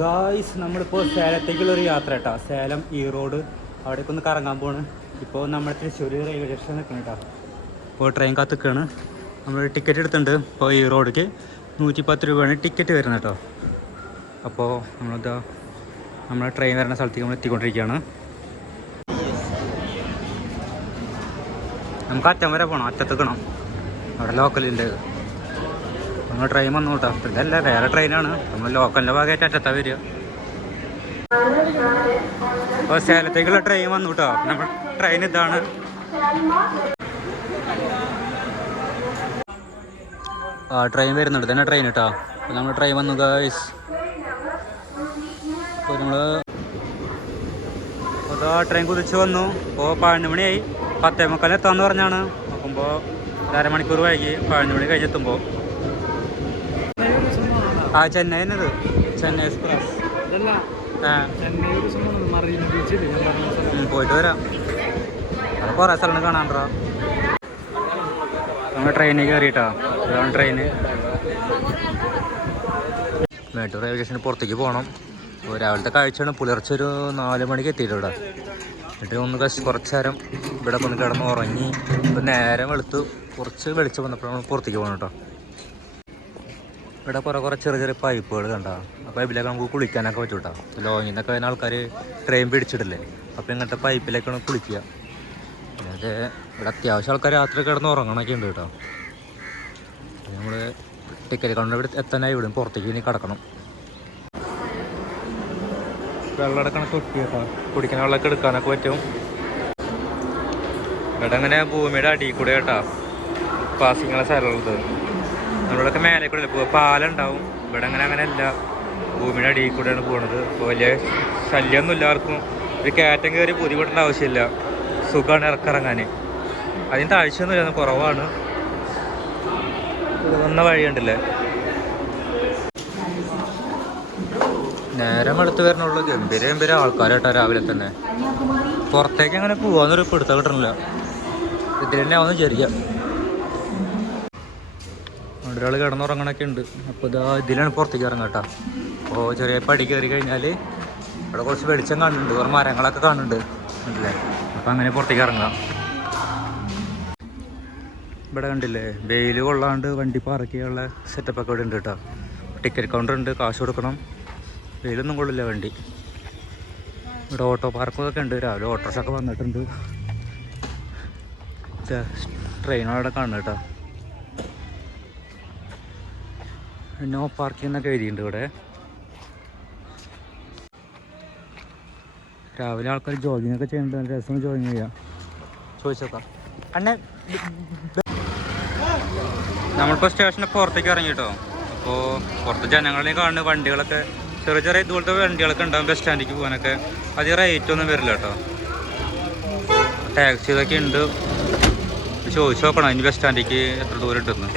Guys നമ്മളിപ്പോൾ സേലത്തേക്കുള്ളൊരു യാത്ര കേട്ടോ. സേലം ഈറോഡ് അവിടേക്ക് ഒന്ന് കറങ്ങാൻ പോണ്. ഇപ്പോൾ നമ്മൾ തൃശ്ശൂർ റെയിൽവേ സ്റ്റേഷൻ നിൽക്കണം കേട്ടോ. ഇപ്പോൾ ട്രെയിൻ കാത്തിക്കാണ്. നമ്മൾ ടിക്കറ്റ് എടുത്തിട്ടുണ്ട്. ഇപ്പോൾ ഈറോഡിക്ക് 110 രൂപയാണ് ടിക്കറ്റ് വരുന്നത് കേട്ടോ. അപ്പോൾ നമ്മൾ ട്രെയിൻ വരുന്ന സ്ഥലത്തേക്ക് നമ്മൾ എത്തിക്കൊണ്ടിരിക്കുകയാണ്. നമുക്ക് അറ്റം വരെ പോകണം, അറ്റത്തേക്കണം. അവിടെ ലോക്കലുണ്ട്. നമ്മൾ ട്രെയിൻ വന്നു കേട്ടോ. ഇതല്ല, വേറെ ട്രെയിനാണ്. നമ്മൾ ലോക്കലിൻ്റെ ഭാഗമായിട്ട് അറ്റത്താണ് വരിക. അപ്പോൾ സേലത്തേക്കുള്ള ട്രെയിൻ വന്നു കേട്ടോ. നമ്മൾ ട്രെയിൻ ഇതാണ്. ട്രെയിൻ വരുന്നുണ്ട്, തന്നെ ട്രെയിൻ കേട്ടോ. അപ്പോൾ നമ്മൾ ട്രെയിൻ വന്നു ഗായ്സ്. അപ്പോൾ നമ്മൾ ട്രെയിൻ കുതിച്ച് വന്നു. ഇപ്പോൾ 11 മണിയായി. 10:45 എത്താമെന്ന് പറഞ്ഞാണ്. നോക്കുമ്പോൾ 1/2 മണിക്കൂർ വൈകി. 11 മണി കഴിഞ്ഞെത്തുമ്പോൾ ചെന്നൈ എന്നത് ചെന്നൈ എക്സ്പ്രസ് പോയിട്ട് വരാം. അത് കുറേ സ്ഥലങ്ങൾ കാണാണ്ടോ. നമ്മൾ ട്രെയിനിൽ കയറിയിട്ടാ. ഇതാണ് ട്രെയിന്. മേട്ടൂർ റെയിൽവേ സ്റ്റേഷന് പുറത്തേക്ക് പോകണം. അപ്പോൾ രാവിലത്തെ കാഴ്ചയാണ്. പുലർച്ചെ ഒരു 4 മണിക്ക് എത്തിയിട്ട് ഇവിടെ. എന്നിട്ട് ഒന്ന് കുറച്ച് നേരം ഇവിടെ ഒന്ന് കിടന്ന് ഉറങ്ങി. ഇപ്പം നേരം വെളുത്തു. കുറച്ച് വെളിച്ചം വന്നപ്പോൾ നമ്മൾ പുറത്തേക്ക് പോകണം കേട്ടോ. ഇവിടെ കുറേ ചെറിയ പൈപ്പുകൾ കണ്ടോ. ആ പൈപ്പിലേക്ക് നമുക്ക് കുളിക്കാനൊക്കെ പറ്റും കേട്ടോ. ലോങ്ങിൽ നിന്നൊക്കെ വരുന്ന ആൾക്കാർ ട്രെയിൻ പിടിച്ചിട്ടില്ലേ, അപ്പോൾ ഇങ്ങനത്തെ പൈപ്പിലേക്കാണ് കുളിക്കുക. എന്നിട്ട് ഇവിടെ അത്യാവശ്യം ആൾക്കാർ രാത്രി കിടന്ന് ഉറങ്ങണമൊക്കെ ഉണ്ട് കേട്ടോ. നമ്മൾ ടിക്കറ്റ് കൗണ്ടർ ഇവിടെ എത്താനായി. ഇവിടെ പുറത്തേക്ക് ഇനി കിടക്കണം. വെള്ളം എടുക്കണൊക്കെ ഒട്ടി കേട്ടോ. കുടിക്കുന്ന വെള്ളമൊക്കെ എടുക്കാനൊക്കെ പറ്റും. ഇവിടെ അങ്ങനെ ഭൂമിയുടെ അടിയിൽ കൂടെ കേട്ടോ പാസിങ്ങുള്ള സ്ഥലമുള്ളത്. നമ്മളിവിടെയൊക്കെ മേലെ കൂടെ പോകുക, പാലുണ്ടാവും. ഇവിടെ അങ്ങനെ അല്ല, ഭൂമിയുടെ അടിയിൽ കൂടെയാണ് പോകുന്നത്. അപ്പോൾ വലിയ ശല്യമൊന്നും എല്ലാവർക്കും ഒരു കയറ്റം കയറി ബുദ്ധിമുട്ടേണ്ട ആവശ്യമില്ല. സുഖമാണ് ഇറക്കിറങ്ങാൻ. അതിന് താഴ്ചയൊന്നുമില്ല, കുറവാണ്. വന്ന വഴിയുണ്ടല്ലേ. നേരം എടുത്ത് വരണുള്ളൂ. ഗംഭീര ആൾക്കാരായിട്ടാ രാവിലെ തന്നെ. പുറത്തേക്ക് അങ്ങനെ പോകാന്നൊരു പിടുത്തം കിട്ടണില്ല. ഇതിൽ തന്നെ ആവുന്ന ചെറിയ ഒരാൾ കിടന്നുറങ്ങണൊക്കെ ഉണ്ട്. അപ്പോൾ ഇതിലാണ് പുറത്തേക്ക് ഇറങ്ങാം കേട്ടോ. അപ്പോൾ ചെറിയ പടി കയറി കഴിഞ്ഞാൽ ഇവിടെ കുറച്ച് വെളിച്ചം കാണുന്നുണ്ട്, കുറേ മരങ്ങളൊക്കെ കാണുന്നുണ്ട് അല്ലേ. അപ്പോൾ അങ്ങനെ പുറത്തേക്ക് ഇറങ്ങാം. ഇവിടെ കണ്ടില്ലേ, വെയിൽ കൊള്ളാണ്ട് വണ്ടി പാർക്ക് ചെയ്യാനുള്ള സെറ്റപ്പൊക്കെ ഇവിടെ ഉണ്ട് കേട്ടോ. ടിക്കറ്റ് കൗണ്ടർ ഉണ്ട്, കാശ് കൊടുക്കണം. വെയിലൊന്നും കൊള്ളില്ല വണ്ടി. ഇവിടെ ഓട്ടോ പാർക്കൊക്കെ ഉണ്ട്. രാവിലെ ഓട്ടോസൊക്കെ വന്നിട്ടുണ്ട്. ട്രെയിനവിടെ കാണുന്നു കേട്ടോ. നോ പാർക്കിംഗ് എന്നൊക്കെ എഴുതിയിട്ടുണ്ട് ഇവിടെ. രാവിലെ ആൾക്കാർ ജോഗിങ് ഒക്കെ ചെയ്യുന്നുണ്ട്. നല്ല രസം ജോഗിങ് ചെയ്യാം. ചോദിച്ചോക്കാം അണ്ണേ. നമ്മളിപ്പോൾ സ്റ്റേഷന് പുറത്തേക്ക് ഇറങ്ങി കേട്ടോ. അപ്പോൾ പുറത്ത് ജനങ്ങളെയും കാണുന്ന വണ്ടികളൊക്കെ ചെറിയ ഇതുപോലത്തെ വണ്ടികളൊക്കെ ഉണ്ടാകും ബസ് സ്റ്റാൻഡിലേക്ക് പോകാനൊക്കെ. അധികം റേറ്റ് ഒന്നും വരില്ല കേട്ടോ. ടാക്സി ഇതൊക്കെ ഉണ്ട്. ചോദിച്ചു നോക്കണം അതിന് ബസ് സ്റ്റാൻഡിലേക്ക് എത്ര ദൂരം ഉണ്ടെന്ന്.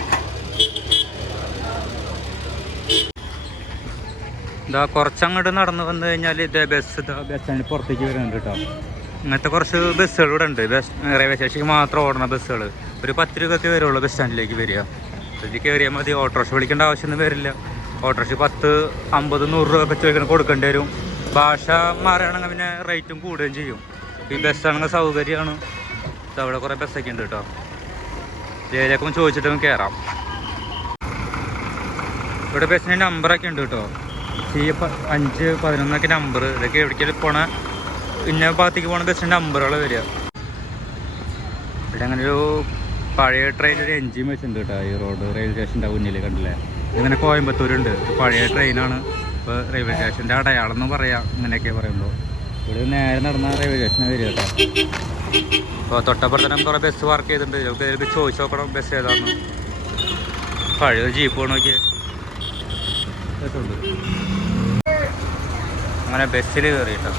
കുറച്ചങ്ങോട്ട് നടന്നു വന്നു കഴിഞ്ഞാൽ ബസ് സ്റ്റാൻഡിൽ പുറത്തേക്ക് വരുന്നുണ്ട് കേട്ടോ. ഇങ്ങനത്തെ കുറച്ച് ബസ്സുകൾ ഇവിടെ ഉണ്ട്. റെയിൽവേ സ്റ്റേഷനിലേക്ക് മാത്രം ഓടുന്ന ബസ്സുകൾ. ഒരു 10 രൂപയ്ക്ക് വരുള്ളൂ ബസ് സ്റ്റാൻഡിലേക്ക് വരിക. ഇതിൽ കയറിയാൽ മതി. ഓട്ടോറിക്ഷ വിളിക്കേണ്ട ആവശ്യമൊന്നും വരില്ല. ഓട്ടോറിക്ഷ 10, 50, 100 രൂപ വെച്ച് കൊടുക്കേണ്ടി വരും. ഭാഷ മാറുകയാണെങ്കിൽ പിന്നെ റേറ്റും കൂടുകയും ചെയ്യും. ഈ ബസ്സാണെങ്കിൽ സൗകര്യമാണ്. അവിടെ കുറേ ബസ്സൊക്കെ ഉണ്ട് കേട്ടോ. ഇതിലേക്കും ചോദിച്ചിട്ടും കയറാം. ഇവിടെ ബസ്സിൻ്റെ നമ്പറൊക്കെ ഉണ്ട് കേട്ടോ. C5, 11 number. ഇതൊക്കെ എവിടേക്കെങ്കിലും പോണ ഇന്ന ഭാഗത്തേക്ക് പോകണ ബസ്സിൻ്റെ നമ്പറുകൾ വരിക. ഇവിടെ അങ്ങനെ ഒരു പഴയ ട്രെയിൻ ഒരു എൻജിൻ വെച്ചിട്ടുണ്ട് കേട്ടോ. ഈ റോഡ് റെയിൽവേ സ്റ്റേഷൻ്റെ മുന്നിൽ കണ്ടില്ലേ. ഇങ്ങനെ കോയമ്പത്തൂരുണ്ട്. പഴയ ട്രെയിനാണ്. ഇപ്പോൾ റെയിൽവേ സ്റ്റേഷൻ്റെ അടയാളം എന്ന് പറയാം. ഇങ്ങനെയൊക്കെ പറയുമ്പോൾ ഇവിടെ നേരെ നടന്ന റെയിൽവേ സ്റ്റേഷനാണ് വരിക കേട്ടോ. ഇപ്പോൾ തൊട്ടപ്പുറത്തന്നെ കുറേ ബസ് പാർക്ക് ചെയ്തിട്ടുണ്ട്. നമുക്ക് ചോദിച്ചു നോക്കണം ബസ് ഏതാണെന്ന്. പഴയ ജീപ്പ് നോക്കിയേ. അങ്ങനെ ബസ്സിൽ കയറി കേട്ടോ.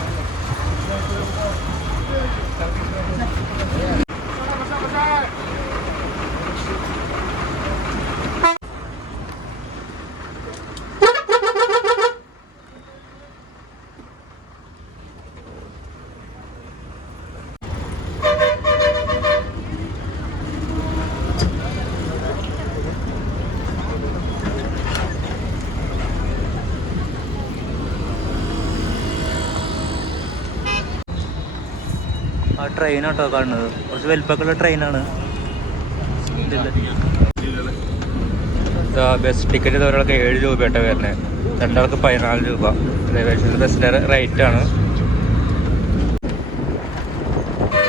ട്രെയിനാട്ടോ കാണുന്നത്. കുറച്ച് വലിപ്പമൊക്കെയുള്ള ട്രെയിനാണ്. ബസ് ടിക്കറ്റ് ഒരാൾക്ക് 7 രൂപയായിട്ടാണ് വരുന്നത്. രണ്ടാൾക്ക് 14 രൂപ. റെയിൽവേ സ്റ്റേഷൻ ബസ്സിൻ്റെ റേറ്റാണ്.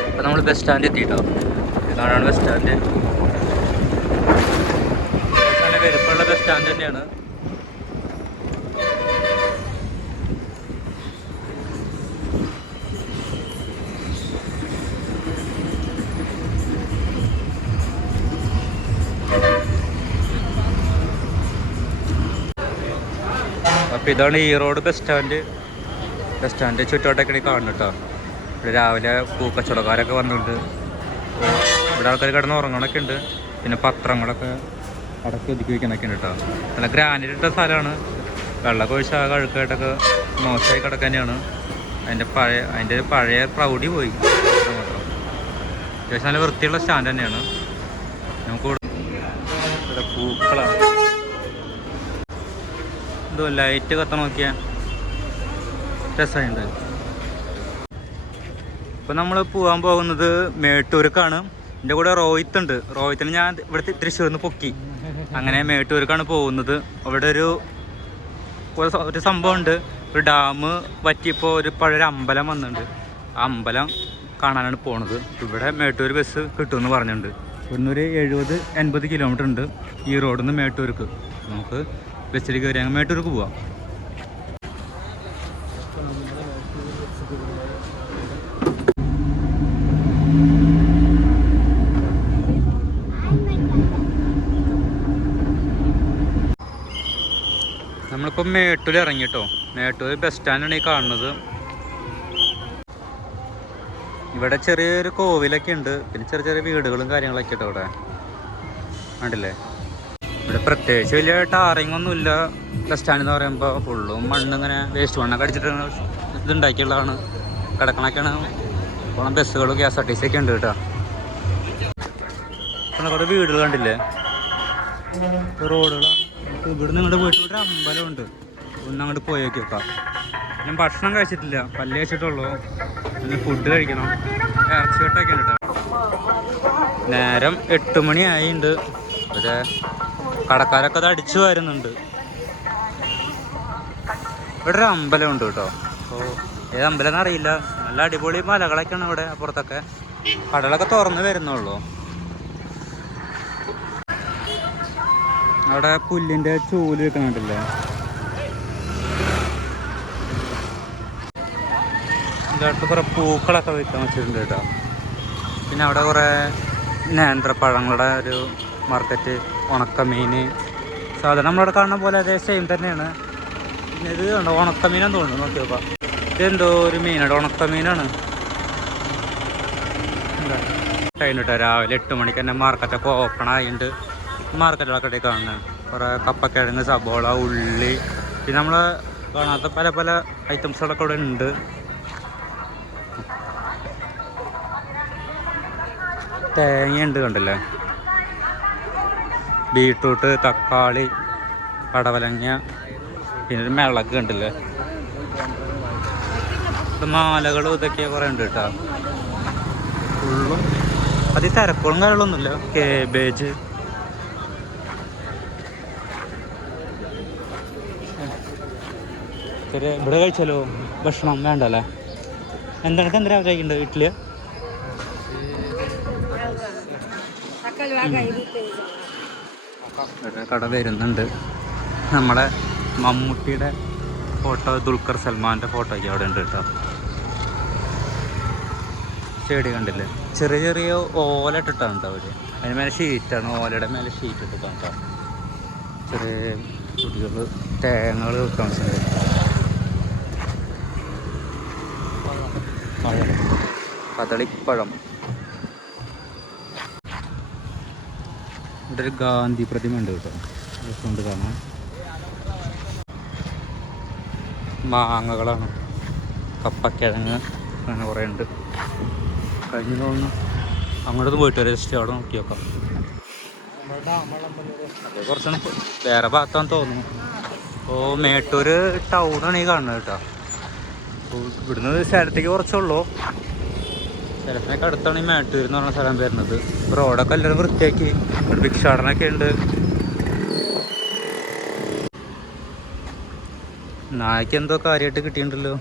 ഇപ്പം നമ്മൾ ബസ് സ്റ്റാൻഡ് എത്തിയിട്ടോ. ഇതാണ് ബസ് സ്റ്റാൻഡ്. നല്ല വലുപ്പമുള്ള ബസ് സ്റ്റാൻഡ് തന്നെയാണ്. അപ്പോൾ ഇതാണ് ഈറോഡ് ബസ് സ്റ്റാൻഡ് ചുറ്റോട്ടൊക്കെ കാണുന്നു കേട്ടോ. ഇവിടെ രാവിലെ പൂക്കച്ചവടക്കാരൊക്കെ വന്നിട്ടുണ്ട്. ഇവിടെ ആൾക്കാർ കിടന്ന് ഉറങ്ങണമൊക്കെ ഉണ്ട്. പിന്നെ പത്രങ്ങളൊക്കെ അടക്കി ഒതുക്കി വയ്ക്കണൊക്കെ ഉണ്ട് കേട്ടോ. നല്ല ഗ്രാനൈറ്റ് ഇട്ട സ്ഥലമാണ്. വെള്ളമൊക്കെ ഒഴിച്ച് കഴുക്കായിട്ടൊക്കെ മോശമായി കിടക്കുക തന്നെയാണ്. അതിൻ്റെ പഴയ പ്രൗഢി പോയി മാത്രം. അത്യാവശ്യം നല്ല വൃത്തിയുള്ള സ്റ്റാൻഡ് തന്നെയാണ്. നമുക്ക് ഇവിടെ പൂക്കളാണ്. ലൈറ്റ് കത്ത നോക്കിയാൽ രസമുണ്ട്. ഇപ്പം നമ്മൾ പോകാൻ പോകുന്നത് മേട്ടൂർക്കാണ്. എൻ്റെ കൂടെ റോഹിത്ത് ഉണ്ട്. റോഹിത്തിന് ഞാൻ ഇവിടെ തൃശ്ശൂരിൽ നിന്ന് പൊക്കി. അങ്ങനെ മേട്ടൂർക്കാണ് പോകുന്നത്. അവിടെ ഒരു സംഭവമുണ്ട്. ഒരു ഡാം പറ്റിയപ്പോൾ ഒരു പഴയൊരു അമ്പലം വന്നിട്ടുണ്ട്. ആ അമ്പലം കാണാനാണ് പോണത്. ഇവിടെ മേട്ടൂർ ബസ് കിട്ടുമെന്ന് പറഞ്ഞിട്ടുണ്ട്. ഇവിടുന്ന് ഒരു 70-80 കിലോമീറ്റർ ഉണ്ട് ഈ റോഡിൽ നിന്ന് മേട്ടൂർക്ക്. നമുക്ക് ബസ്സിൽ കയറി അങ്ങ് മേട്ടൂർക്ക് പോവാം. നമ്മളിപ്പോൾ മേട്ടൂർ ഇറങ്ങിട്ടോ. മേട്ടൂർ ബസ് സ്റ്റാൻഡാണ് ഈ കാണുന്നത്. ഇവിടെ ചെറിയൊരു കോവിലൊക്കെ ഉണ്ട്. പിന്നെ ചെറിയ ചെറിയ വീടുകളും കാര്യങ്ങളൊക്കെ കേട്ടോ ഇവിടെ കണ്ടില്ലേ. ഇവിടെ പ്രത്യേകിച്ച് വലിയ ടാറിങ് ഒന്നുമില്ല. ബസ് സ്റ്റാൻഡ് എന്ന് പറയുമ്പോൾ ഫുള്ളും മണ്ണിങ്ങനെ വേസ്റ്റ് മണ്ണൊക്കെ അടിച്ചിട്ട് ഇതുണ്ടാക്കിയുള്ളതാണ്. കിടക്കണൊക്കെയാണ്. പോണ ബസ്സുകളും KSRTC ഒക്കെ ഉണ്ട് കേട്ടോ. പിന്നെ കുറേ വീടുകൾ കണ്ടില്ലേ, റോഡുകളാണ്. ഇവിടെ നിന്ന് ഇങ്ങോട്ട് പോയിട്ട് ഇവിടെ അമ്പലമുണ്ട്. ഒന്ന് അങ്ങോട്ട് പോയി നോക്കിയൊക്കെ. ഞാൻ ഭക്ഷണം കഴിച്ചിട്ടില്ല, പല്ല് കഴിച്ചിട്ടുള്ളൂ. പിന്നെ ഫുഡ് കഴിക്കണം. ഇറച്ചി വെട്ടൊക്കെ ഉണ്ട് കേട്ടോ. നേരം 8 മണി ആയിട്ടുണ്ട്. പക്ഷേ കടക്കാരൊക്കെ അത് അടിച്ചു വരുന്നുണ്ട്. ഇവിടെ ഒരു അമ്പലമുണ്ട് കേട്ടോ. അപ്പോൾ ഏത് അമ്പലം എന്നറിയില്ല. നല്ല അടിപൊളി മലകളൊക്കെയാണ് ഇവിടെ. അപ്പുറത്തൊക്കെ കടകളൊക്കെ തുറന്ന് വരുന്നുള്ളൂ. അവിടെ പുല്ലിൻ്റെ ചൂല് വെക്കണുണ്ടല്ലേ. ഇതിനകത്ത് കുറേ പൂക്കളൊക്കെ വെക്കാൻ വെച്ചിട്ടുണ്ട് കേട്ടോ. പിന്നെ അവിടെ കുറേ നേന്ത്രപ്പഴങ്ങളുടെ ഒരു മാർക്കറ്റ്, ഉണക്കമീൻ, സാധാരണ നമ്മളവിടെ കാണുന്ന പോലെ അതേ സെയിം തന്നെയാണ്. പിന്നെ ഇത് കണ്ടോ, ഉണക്കമീനാന്ന് തോന്നുന്നു. നോക്കി നോക്കാം. ഇതെന്തോ ഒരു മീനാണ്, ഉണക്കമീനാണ്. കഴിഞ്ഞിട്ടോ രാവിലെ 8 മണിക്ക് തന്നെ മാർക്കറ്റൊക്കെ ഓപ്പൺ ആയിട്ടുണ്ട്. മാർക്കറ്റുകളൊക്കെ കാണുന്നത് കുറേ കപ്പക്കിഴങ്ങ്, സബോള, ഉള്ളി, പിന്നെ നമ്മൾ കാണാത്ത പല പല ഐറ്റംസുകളൊക്കെ ഇവിടെ ഉണ്ട്. തേങ്ങയുണ്ട് കണ്ടില്ലേ. ബീട്രൂട്ട്, തക്കാളി, പടവലങ്ങ, പിന്നെ ഒരു മിളക് കണ്ടില്ലേ. മാലകളും ഇതൊക്കെ കുറേ ഉണ്ട് കേട്ടോ. ഫുള്ളും അതിൽ തിരക്കുകളും കാര്യങ്ങളൊന്നുമില്ല. കേബേജ്, ഇവിടെ കഴിച്ചാലോ ഭക്ഷണം വേണ്ടല്ലേ. എന്താണ് എന്തിനാ കഴിക്കുന്നുണ്ട് വീട്ടില്? കട വരുന്നുണ്ട്. നമ്മളെ മമ്മൂട്ടിയുടെ ഫോട്ടോ, ദുൽഖർ സൽമാൻ്റെ ഫോട്ടോ ഒക്കെ അവിടെ ഉണ്ട് കേട്ടോ. ചെടി കണ്ടില്ലേ, ചെറിയ ചെറിയ ഓല ഇട്ടിട്ടാണ് കേട്ടോ അവർ. അതിന് മേലെ ഷീറ്റാണ്, ഓലയുടെ മേലെ ഷീറ്റ് ഇട്ടിട്ടാണ് കേട്ടോ. ചെറിയ കുട്ടികൾ തേങ്ങകൾ വെക്കാൻ കദളിപ്പഴം. ഇവിടെ ഒരു ഗാന്ധി പ്രതിമ ഉണ്ട് കേട്ടോ. കൊണ്ട് കാണാൻ മാങ്ങകളാണ്, കപ്പക്കിഴങ്ങ്, അങ്ങനെ കുറേ ഉണ്ട്. കഴിഞ്ഞു തോന്നുന്നു. അങ്ങോട്ടൊന്ന് പോയിട്ട് വരാം, ജസ്റ്റ് അവിടെ നോക്കി നോക്കാം. അത് കുറച്ചാണ് വേറെ ഭാഗത്താന്ന് തോന്നുന്നു. അപ്പോൾ മേട്ടൂർ ടൗണാണ് ഈ കാണുന്നത് കേട്ടോ. അപ്പോൾ ഇവിടുന്ന് സ്ഥലത്തേക്ക് കുറച്ചുള്ളൂ. ചിലത്തിനൊക്കെ അടുത്താണ് ഈ മേട്ടൂർ എന്ന് പറഞ്ഞ സ്ഥലം വരുന്നത്. റോഡൊക്കെ എല്ലാവരും വൃത്തിയാക്കി, ഭിക്ഷാടനൊക്കെ ഉണ്ട്. നായ്ക്ക് എന്തോ കാര്യമായിട്ട് കിട്ടിയിട്ടുണ്ടല്ലോ.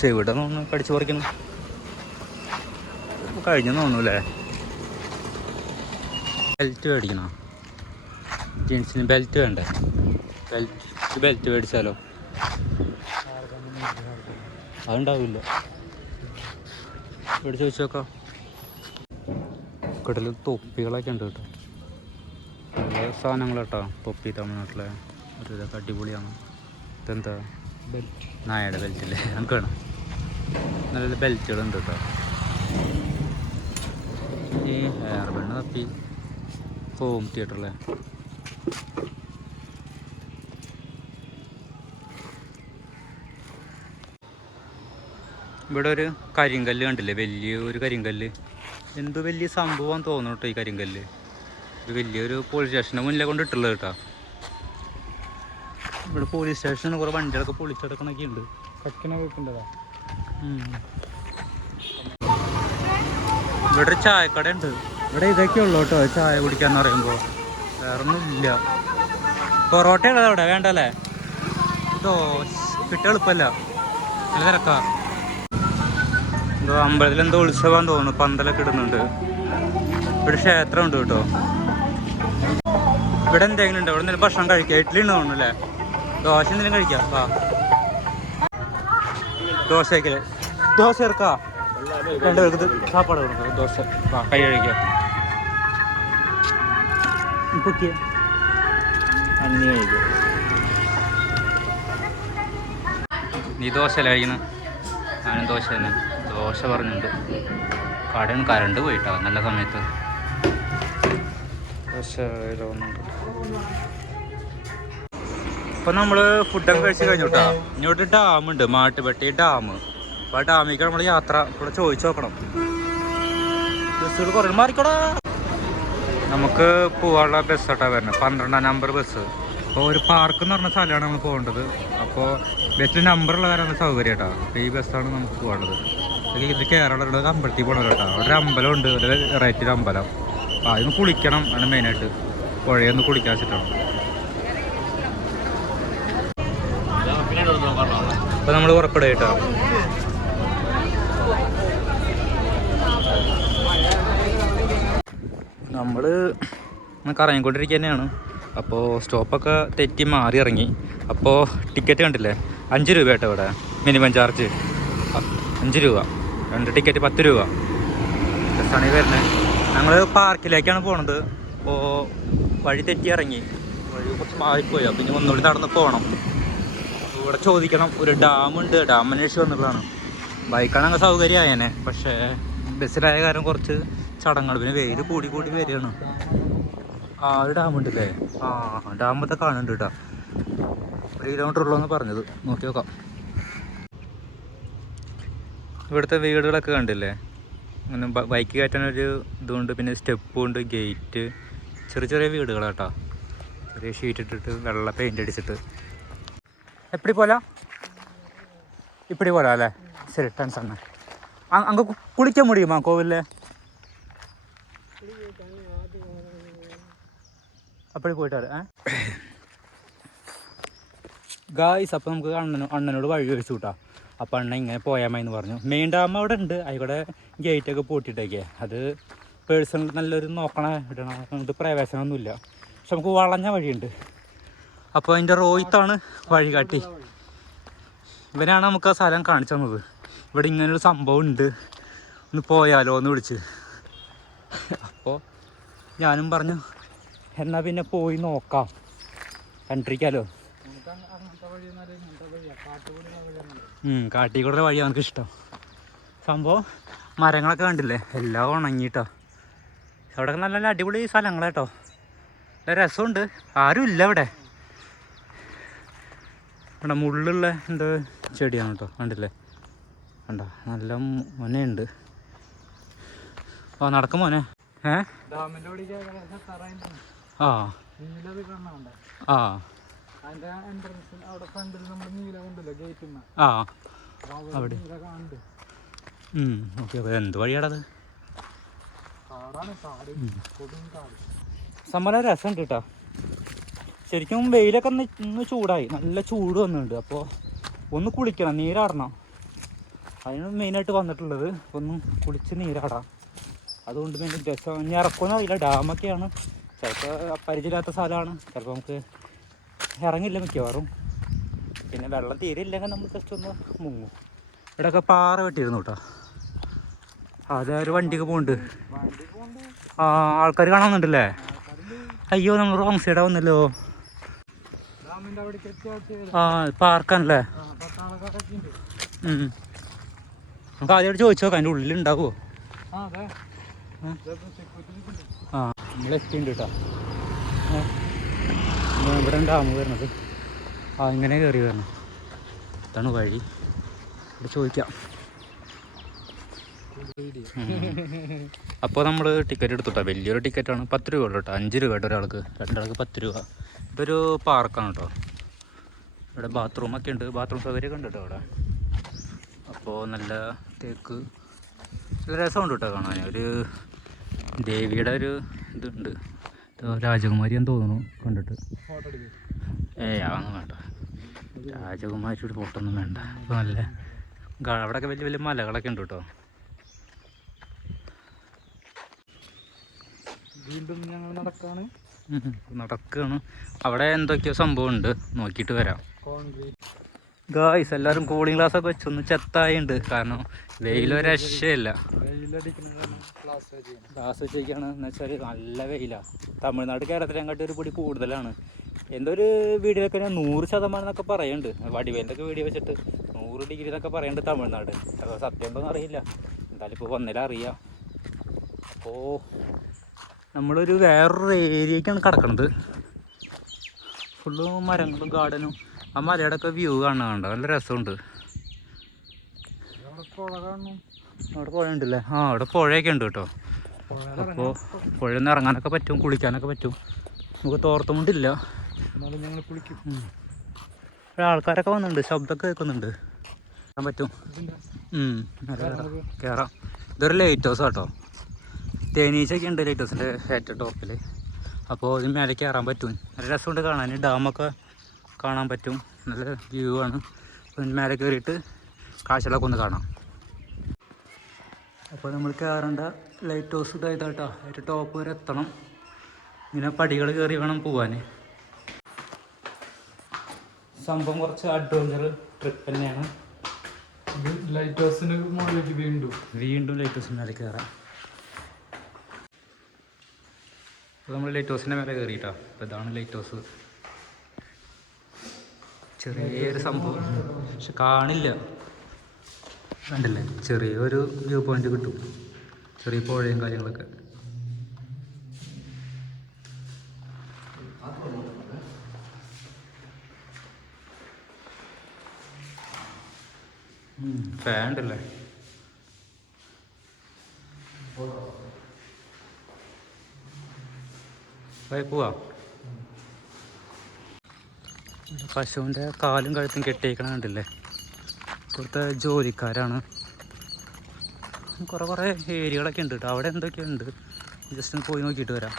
ചെവിടെ തോന്നുന്നു കടിച്ചു പറിക്കണം. കഴിഞ്ഞെന്ന് തോന്നുന്നു അല്ലേ? ബെൽറ്റ് മേടിക്കണോ? ജീൻസിന് ബെൽറ്റ് വേണ്ടേ? ബെൽറ്റ് മേടിച്ചാലോ? അതുണ്ടാവില്ല. മേടിച്ച് വെച്ച് നോക്കാം. കടലിൽ തൊപ്പികളൊക്കെ ഉണ്ട് കേട്ടോ. നല്ല സാധനങ്ങൾ കേട്ടോ. തൊപ്പി തമിഴ്നാട്ടിലെ ഒരു ഇതൊക്കെ അടിപൊളിയാണ്. ഇതെന്താ? ബെൽറ്റ്, നായയുടെ ബെൽറ്റില്ലേ? നമുക്ക് വേണം. നല്ല ബെൽറ്റുകളുണ്ട് കേട്ടോ. ഈ ഹെയർ ബാൻഡ് തപ്പി ഹോം തിയേറ്ററിലെ ഇവിടെ ഒരു കരിങ്കല്ല് കണ്ടില്ലേ? വലിയൊരു കരിങ്കല്ല്. എന്ത് വലിയ സംഭവം തോന്നുന്നു കേട്ടോ ഈ കരിങ്കല്ല്. ഇത് വലിയൊരു പോലീസ് സ്റ്റേഷൻ്റെ മുന്നിലെ കൊണ്ട് ഇട്ടുള്ളത് കേട്ടോ. ഇവിടെ പോലീസ് സ്റ്റേഷനിൽ കുറേ വണ്ടികളൊക്കെ പൊളിച്ചെടുക്കണൊക്കെ ഉണ്ട്. ഇവിടെ ഒരു ചായക്കട ഉണ്ട്. ഇവിടെ ഇതൊക്കെ ഉള്ളു കേട്ടോ ചായ കുടിക്കാന്ന് പറയുമ്പോൾ. വേറൊന്നും ഇല്ല. പൊറോട്ട ഉള്ളത് അവിടെ വേണ്ടല്ലേ? കിട്ടാൻ എളുപ്പമല്ല, നല്ല തിരക്കാ. എന്തോ അമ്പലത്തിൽ എന്തോ ഉത്സവം തോന്നുന്നു. പന്തലൊക്കെ ഇടുന്നുണ്ട്. ഇവിടെ ക്ഷേത്രം ഉണ്ട് കേട്ടോ. ഇവിടെ എന്തെങ്കിലും ഉണ്ടോ? ഇവിടെ എന്തെങ്കിലും ഭക്ഷണം കഴിക്കാം. ഇഡ്ഡലി ഉണ്ട് തോന്നുന്നു അല്ലേ? ദോശ എന്തെങ്കിലും കഴിക്കാം. വാ, ദോശ കഴിക്കല്ലേ? ദോശ ഇറക്കാ. രണ്ടുപേർക്ക് സാപ്പാട് കൊടുക്കും. ദോശ വാ, കൈ കഴിക്കാം. ഇപ്പൊക്കെ അന്നി കഴിക്കാം. നീ ദോശ അല്ലേ കഴിക്കുന്നത്? ഞാനും ദോശ തന്നെ. ദോശ പറഞ്ഞിട്ടുണ്ട്. കടയാണ് കറണ്ട് പോയിട്ടാ നല്ല സമയത്ത്. ദോശ ഒന്നുണ്ട്. ഇപ്പം നമ്മൾ ഫുഡൊക്കെ കഴിച്ച് കഴിഞ്ഞു കേട്ടോ. ഇങ്ങോട്ട് ഡാമുണ്ട്, മാട്ടുപ്പെട്ടി ഡാം. അപ്പോൾ ആ ഡാമിലേക്ക് നമ്മൾ യാത്ര ഇവിടെ ചോദിച്ചു നോക്കണം. ബസ്സുകൾ കുറേ മാറിക്കോടാ. നമുക്ക് പോകാനുള്ള ബസ് കേട്ടോ വരുന്നത്, 12-ാം നമ്പർ ബസ്. അപ്പോൾ ഒരു പാർക്ക് എന്ന് പറഞ്ഞ സ്ഥലമാണ് നമ്മൾ പോകേണ്ടത്. അപ്പോൾ ബസ്സിൽ നമ്പറുള്ള കാര്യമാണ് സൗകര്യം കേട്ടോ. അപ്പോൾ ഈ ബസ്സാണ് നമുക്ക് പോകേണ്ടത്. ഇത് കേരളയുടെ അമ്പലത്തിൽ പോകണം കേട്ടോ. അവിടെ ഒരു അമ്പലമുണ്ട്, ഒരു വെറൈറ്റി അമ്പലം. അപ്പോൾ അതിന് കുളിക്കണം ആണ് മെയിനായിട്ട്. പുഴയൊന്ന് കുളിക്കാൻ വെച്ചിട്ടാണ്. അപ്പോൾ നമ്മൾ പുറപ്പെടുക കേട്ടോ. നമ്മൾ കറങ്ങിക്കൊണ്ടിരിക്കുക തന്നെയാണ്. അപ്പോൾ സ്റ്റോപ്പൊക്കെ തെറ്റി മാറി ഇറങ്ങി. അപ്പോൾ ടിക്കറ്റ് കണ്ടില്ലേ? 5 രൂപ കേട്ടോ ഇവിടെ മിനിമം ചാർജ്. 5 രൂപ. 2 ടിക്കറ്റ് 10 രൂപ. ബസ്സാണ് വരുന്നത്. ഞങ്ങൾ പാർക്കിലേക്കാണ് പോണത്. അപ്പോൾ വഴി തെറ്റി ഇറങ്ങി. വഴി കുറച്ച് മാറിപ്പോയി. അപ്പോൾ ഇനി ഒന്നുകൂടി നടന്ന് പോകണം. ഇവിടെ ചോദിക്കണം. ഒരു ഡാമുണ്ട്, ഡാം അന്വേഷിച്ച് വന്നുള്ളതാണ്. ബൈക്കാണെങ്കിൽ സൗകര്യമായേനെ. പക്ഷേ ബസ്സിലായ കാരണം കുറച്ച് ചടങ്ങുകൾ. പിന്നെ വെയിൽ കൂടി വരികയാണ്. ആ ഒരു ഡാമുണ്ടല്ലേ? ആ ഡാമത്തെ കാണുന്നുണ്ട് കേട്ടോ. 1 കിലോമീറ്റർ ഉള്ളൂന്ന് പറഞ്ഞത്. നോക്കി നോക്കാം. ഇവിടുത്തെ വീടുകളൊക്കെ കണ്ടില്ലേ? അങ്ങനെ ബൈക്ക് കയറ്റാനൊരു ഇതുണ്ട്. പിന്നെ സ്റ്റെപ്പും ഉണ്ട്, ഗേറ്റ്. ചെറിയ വീടുകളാട്ടോ. ചെറിയ ഷീറ്റ് ഇട്ടിട്ട് വെള്ള പെയിൻ്റ് അടിച്ചിട്ട്. എപ്പടി പോലാ? ഇപ്പടി പോലാ അല്ലേ? ശരി, ടെൻസ് ആണ്. അങ്ങ് കുളിക്കാൻ മുടിയുമാ കോവിലെ? അപ്പടി പോയിട്ടാണ് ഗായ്സ്. അപ്പം നമുക്ക് അണ്ണനോട് വഴി ചോദിച്ചു കൂട്ടാ. അപ്പം അണ്ണ ഇങ്ങനെ പോയാൽ മതി എന്ന് പറഞ്ഞു. മെയിൻ ഡാം അവിടെ ഉണ്ട്. അതിവിടെ ഗേറ്റൊക്കെ പൂട്ടിയിട്ടേക്കേ. അത് പേഴ്സണൽ നല്ലൊരു നോക്കണ ഇടണം. നമുക്ക് പ്രവേശനമൊന്നുമില്ല. പക്ഷെ നമുക്ക് വളഞ്ഞ വഴിയുണ്ട്. അപ്പോൾ അതിൻ്റെ റോയിത്താണ് വഴി കാട്ടി. ഇവനാണ് നമുക്ക് ആ സ്ഥലം കാണിച്ചു തന്നത്. ഇവിടെ ഇങ്ങനൊരു സംഭവം ഉണ്ട്, ഒന്ന് പോയാലോ എന്ന് വിളിച്ച്. അപ്പോൾ ഞാനും പറഞ്ഞു എന്നാൽ പിന്നെ പോയി നോക്കാം, കണ്ടിരിക്കാലോ. കാട്ടിക്കൂടെ വഴി നമുക്ക് ഇഷ്ടം. സംഭവം മരങ്ങളൊക്കെ കണ്ടില്ലേ? എല്ലാം ഉണങ്ങിയിട്ടോ. അവിടെ നല്ല അടിപൊളി സ്ഥലങ്ങളാട്ടോ. നല്ല രസമുണ്ട്. ആരും ഇല്ല ഇവിടെ. ഇവിടെ മുള്ളുള്ള എന്തോ ചെടിയാണ് കേട്ടോ. കണ്ടില്ലേ? കണ്ടോ? നല്ല മുനയുണ്ട്. ആ നടക്കും മോനെ. ആ ആ ആ അവിടെ ഓക്കെ എന്ത് വഴിയാടത്? സംഭവം രസമുണ്ട് കേട്ടോ. ശരിക്കും വെയിലൊക്കെ ഒന്ന് ചൂടായി, നല്ല ചൂട് വന്നിട്ടുണ്ട്. അപ്പോൾ ഒന്ന് കുളിക്കണം, നീരാടണം. അതിന് മെയിനായിട്ട് വന്നിട്ടുള്ളത് ഒന്ന് കുളിച്ച് നീരാടാം. അതുകൊണ്ട് മെയിൻ ഉദ്ദേശം ഇനി ഇറക്കുമെന്ന് അറിയില്ല. ഡാമൊക്കെയാണ്, ചിലപ്പോൾ പരിചയമില്ലാത്ത സ്ഥലമാണ്, ചിലപ്പോൾ നമുക്ക് ഇറങ്ങില്ല മിക്കവാറും. പിന്നെ വെള്ളം തീരെ ഇല്ലെങ്കിൽ നമ്മൾ ജസ്റ്റ് ഒന്ന് മുങ്ങും. ഇവിടെയൊക്കെ പാറ വെട്ടിയിരുന്നു കേട്ടോ. അതൊരു വണ്ടിക്ക് പോകുന്നുണ്ട്. ആ ആൾക്കാർ കാണുന്നുണ്ടല്ലേ? അയ്യോ നമ്മൾ റോങ് സൈഡാ വന്നല്ലോ. ആ പാർക്കാണല്ലേ? നമുക്ക് ആദ്യമായിട്ട് ചോദിച്ചു നോക്കാം അതിൻ്റെ ഉള്ളിൽ ഉണ്ടാവുമോ. ആ നമ്മൾ എത്തിയിട്ടുണ്ട് കേട്ടോ. ഇവിടെ ഡാമ് വരുന്നത്. ആ ഇങ്ങനെ കയറി വരണം, ഇതാണ് വഴി. ഇവിടെ ചോദിക്കാം. അപ്പോൾ നമ്മൾ ടിക്കറ്റ് എടുത്തുട്ടോ. വലിയൊരു ടിക്കറ്റാണ്, 10 രൂപ കേട്ടോ. 5 രൂപ കേട്ടോ ഒരാൾക്ക്, 2 ആൾക്ക് 10 രൂപ. ഇതൊരു പാർക്കാണ് കേട്ടോ. ഇവിടെ ബാത്റൂമൊക്കെ ഉണ്ട്, ബാത്റൂം സൗകര്യമൊക്കെ ഉണ്ട് കേട്ടോ ഇവിടെ. അപ്പോൾ നല്ല തേക്ക്, നല്ല രസമുണ്ട് കേട്ടോ കാണാൻ. ഒരു ദേവിയുടെ ഒരു ഇതുണ്ട്, രാജകുമാരി എന്ന് തോന്നുന്നു കണ്ടിട്ട്. അതൊന്നും വേണ്ട, രാജകുമാരിയുടെ ഫോട്ടോ ഒന്നും വേണ്ട. അപ്പോൾ നല്ല അവിടെയൊക്കെ വലിയ വലിയ മലകളൊക്കെ ഉണ്ട് കേട്ടോ. വീണ്ടും ഞങ്ങൾ നടക്കുകയാണ്. അവിടെ എന്തൊക്കെയോ സംഭവം ഉണ്ട്, നോക്കിയിട്ട് വരാം. ഗായ്സ് എല്ലാവരും കൂളിംഗ് ഗ്ലാസ് ഒക്കെ വെച്ചൊന്ന് ചെത്തായുണ്ട്, കാരണം വെയിലൊരു രക്ഷയില്ല. ഗ്ലാസ് വെച്ചേക്കാണ് എന്ന് വെച്ചാൽ നല്ല വെയിലാണ്. തമിഴ്നാട് കേരളത്തിനെക്കാട്ടി ഒരു പൊടി കൂടുതലാണ്. എന്തോ ഒരു വീഡിയോയിലൊക്കെ 100% എന്നൊക്കെ പറയുന്നുണ്ട്. വടിവേലിൻ്റെ ഒക്കെ വീഡിയോ വെച്ചിട്ട് 100 ഡിഗ്രി എന്നൊക്കെ പറയുന്നുണ്ട് തമിഴ്നാട്. സത്യം ഉണ്ടോയെന്ന് അറിയില്ല, എന്തായാലും ഇപ്പോൾ വന്നില്ല അറിയാം. അപ്പോൾ നമ്മളൊരു വേറൊരു ഏരിയക്കാണ് കിടക്കുന്നത്. ഫുള്ള് മരങ്ങളും ഗാർഡനും. ആ മലയുടെ ഒക്കെ വ്യൂ കാണാനുണ്ട്, നല്ല രസമുണ്ട്. അവിടെ പുഴ ഉണ്ടല്ലേ? ആ അവിടെ പുഴയൊക്കെ ഉണ്ട് കേട്ടോ. അപ്പോൾ പുഴയിൽ നിന്ന് ഇറങ്ങാനൊക്കെ പറ്റും, കുളിക്കാനൊക്കെ പറ്റും. നമുക്ക് തോർത്തുകൊണ്ടില്ല. ആൾക്കാരൊക്കെ വന്നിട്ടുണ്ട്, ശബ്ദമൊക്കെ കേൾക്കുന്നുണ്ട്, കയറാൻ പറ്റും. കയറാം. ഇതൊരു ലൈറ്റ് ഹൗസ് കേട്ടോ. തേനീച്ചൊക്കെ ഉണ്ട് ലൈറ്റ് ഹൗസിൻ്റെ ഏറ്റവും ടോപ്പിൽ. അപ്പോൾ ഇതിന് മേലെ കയറാൻ പറ്റും, നല്ല രസമുണ്ട് കാണാൻ. ഡാമൊക്കെ കാണാൻ പറ്റും, നല്ല വ്യൂ ആണ്. അതിന് മേലെ കയറിയിട്ട് കാഴ്ചകളൊക്കെ ഒന്ന് കാണാം. അപ്പോൾ നമ്മൾ കയറേണ്ട ലൈറ്റ് ഹൗസ് ഇതായിട്ടാ, ഏറ്റവും ടോപ്പ് വരെ എത്തണം. ഇങ്ങനെ പടികൾ കയറി വേണം പോവാൻ. സംഭവം കുറച്ച് അഡ്വഞ്ചർ ട്രിപ്പ് തന്നെയാണ്. ലൈറ്റ് ഹൗസിന് മുകളിലേക്ക് വീണ്ടും ലൈറ്റ് ഹൗസിന് മേലെ കയറാം. അപ്പോൾ നമ്മൾ ലൈറ്റ് ഹൗസിൻ്റെ മേലെ കയറിയിട്ടാ. അപ്പോൾ ഇതാണ് ലൈറ്റ് ഹൗസ്. ചെറിയൊരു സംഭവം, പക്ഷെ കാണില്ല, കണ്ടില്ലേ? ചെറിയൊരു വ്യൂ പോയിന്റ് കിട്ടും, ചെറിയ പുഴയും കാര്യങ്ങളൊക്കെ. ഫാൻ ഉണ്ടല്ലേ? പോവാ. പശുവിൻ്റെ കാലും കഴുത്തും കെട്ടിയേക്കണം കണ്ടില്ലേ? ഇവിടുത്തെ ജോലിക്കാരാണ്. കുറേ ഏരിയകളൊക്കെ ഉണ്ട് കേട്ടോ. അവിടെ എന്തൊക്കെയുണ്ട്, ജസ്റ്റ് ഒന്ന് പോയി നോക്കിയിട്ട് വരാം.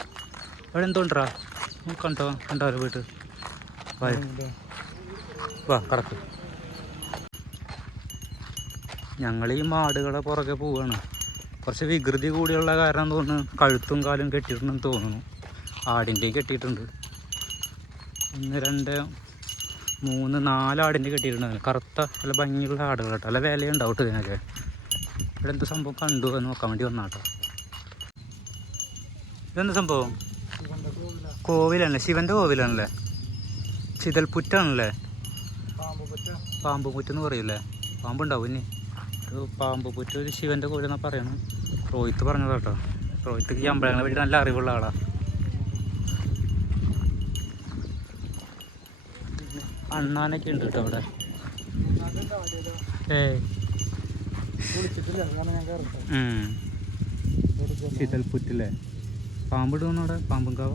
അവിടെ എന്തുകൊണ്ടാ കണ്ടാലോ പോയിട്ട്? വാ കടക്ക്. ഞങ്ങൾ ഈ മാടുകളെ പുറകെ പോവുകയാണ്. കുറച്ച് വികൃതി കൂടിയുള്ള കാരണം തോന്നുന്നു കഴുത്തും കാലും കെട്ടിയിട്ടുണ്ടെന്ന് തോന്നുന്നു. ആടിൻ്റെയും കെട്ടിയിട്ടുണ്ട്. 1 2 3 4 ആടിൻ്റെ കെട്ടിയിട്ടുണ്ട്. കറുത്ത നല്ല ഭംഗിയുള്ള ആടുകൾ കേട്ടോ, നല്ല വിലയുണ്ടാവും കേട്ടോ ഇതിനൊക്കെ. ഇവിടെ എന്ത് സംഭവം കണ്ടു എന്ന് നോക്കാൻ വേണ്ടി വന്നാട്ടോ. ഇതെന്ത് സംഭവം? കോവിലല്ലേ? ശിവൻ്റെ കോവിലാണല്ലേ? ചിതൽപുറ്റാണല്ലേ? പാമ്പ് പുറ്റെന്ന് പറയൂലേ? പാമ്പുണ്ടാവും ഇനി. ഒരു പാമ്പ് പുറ്റ്, ഒരു ശിവൻ്റെ കോവിലെന്നാണ് പറയണം. റോഹിത്ത് പറഞ്ഞത് കേട്ടോ. റോഹിത്ത് ഈ അമ്പലങ്ങളെ പറ്റി നല്ല അറിവുള്ള ആളാണ്. അണ്ണാനൊക്കെ ഉണ്ട് കേട്ടോ അവിടെ. ചിതൽപുറ്റില്ലേ? പാമ്പിടുന്നു അവിടെ. പാമ്പും കാവ